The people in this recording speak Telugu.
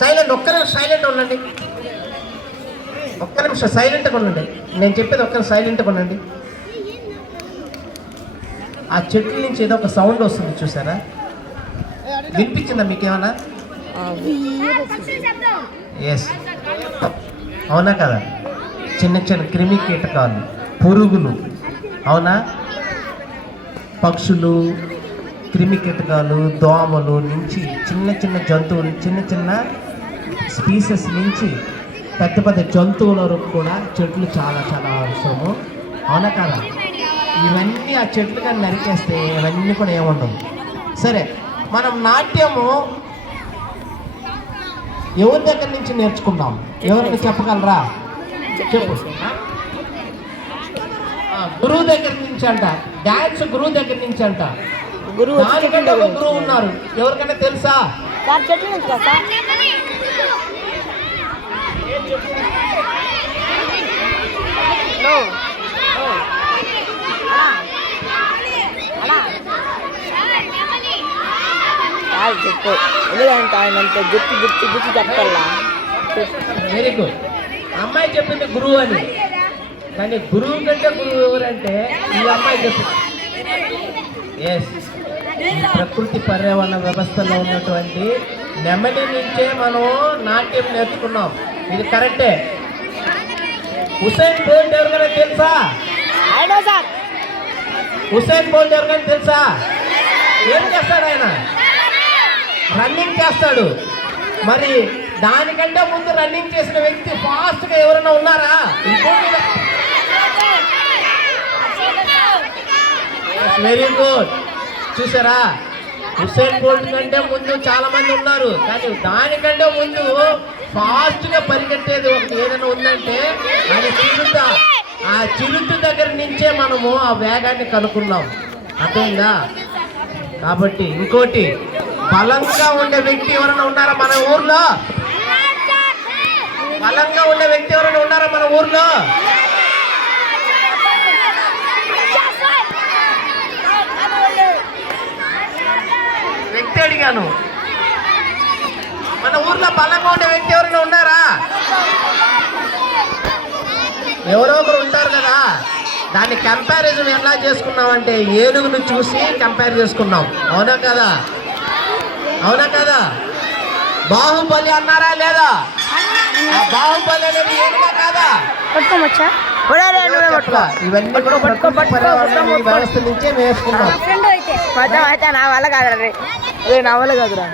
సైలెంట్, ఒక్క నిమిషం సైలెంట్ ఉండండి, ఒక్క నిమిషం సైలెంట్గా ఉండండి. నేను చెప్పేది ఒక్క సైలెంట్గా ఉండండి. ఆ చెట్ల నుంచి ఏదో ఒక సౌండ్ వస్తుంది, చూసారా? వినిపించిందా మీకేమన్నా? ఎస్, అవునా కదా? చిన్న చిన్న క్రిమి కీటకాలు, పురుగులు, అవునా? పక్షులు, క్రిమి కీటకాలు, దోమలు నుంచి చిన్న చిన్న జంతువులు, చిన్న చిన్న స్పీసెస్ నుంచి పెద్ద పెద్ద జంతువుల వరకు కూడా చెట్లు చాలా చాలా అవసరము, అవునా కదా? ఇవన్నీ ఆ చెట్లు కానీ నరికేస్తే ఇవన్నీ కూడా ఏముండవు. సరే, మనం నాట్యము ఎవరి దగ్గర నుంచి నేర్చుకుందాం? ఎవరైనా చెప్పగలరా? చెప్పు. గురువు దగ్గర నుంచి అంట, డాన్స్ గురువు దగ్గర నుంచి అంట. దానికంటే ఒక గురువు ఉన్నారు, ఎవరికైనా తెలుసా? చెప్పు, ఎందుకంటే ఆయన అంత గుర్తు గుర్తు గుర్తు చెప్పాలా? Very good. అమ్మాయి చెప్పింది గురువు అని, కానీ గురువు కంటే గురువు ఎవరంటే ఈ అమ్మాయి చెప్పింది. ఎస్, ఈ ప్రకృతి పర్యావరణ వ్యవస్థలో ఉన్నటువంటి నెమలి నుంచే మనం నాట్యం నేర్చుకున్నాం, ఇది కరెక్టే. హుసేన్ బోల్ట్ ఎవరికైనా తెలుసా? హుసేన్ బోల్ట్ ఎవరికైనా తెలుసా? ఏం చేస్తాడు ఆయన? రన్నింగ్ చేస్తాడు. మరి దానికంటే ముందు రన్నింగ్ చేసిన వ్యక్తి ఫాస్ట్గా ఎవరైనా ఉన్నారా? Very good. చూసారా, హుసేన్ బోల్ట్ కంటే ముందు చాలా మంది ఉన్నారు, కానీ దానికంటే ముందు ఫాస్ట్గా పరిగెట్టేది ఒకటి ఏదైనా ఉందంటే అది చిరుత. ఆ చిరుత దగ్గర నుంచే మనము ఆ వేగాన్ని కనుక్కున్నాం, అర్థమైందా? కాబట్టి ఇంకోటి, బలంగా ఉండే వ్యక్తి ఎవరైనా ఉన్నారా మన ఊర్లో? బలంగా ఉండే వ్యక్తి ఎవరైనా ఉన్నారా మన ఊర్లో? వ్యక్తి అడిగాను, మన ఊర్లో బలంగా ఉండే వ్యక్తి ఎవరైనా ఉన్నారా? ఎవరో ఒకరు ఉంటారు కదా. దాన్ని కంపారిజన్ ఎలా చేసుకున్నామంటే ఏనుగును చూసి కంపేర్ చేసుకున్నాం, అవునా కదా? అవునా కదా? బాహుబలి అన్నారా లేదా? బాహుబలి అనేది ఏనుగా కాదా? ఇవన్నీ కూడా వ్యవస్థ నుంచే వేసుకున్నాం. నా వల్ల కాదు, నా వల్ల కాదురా.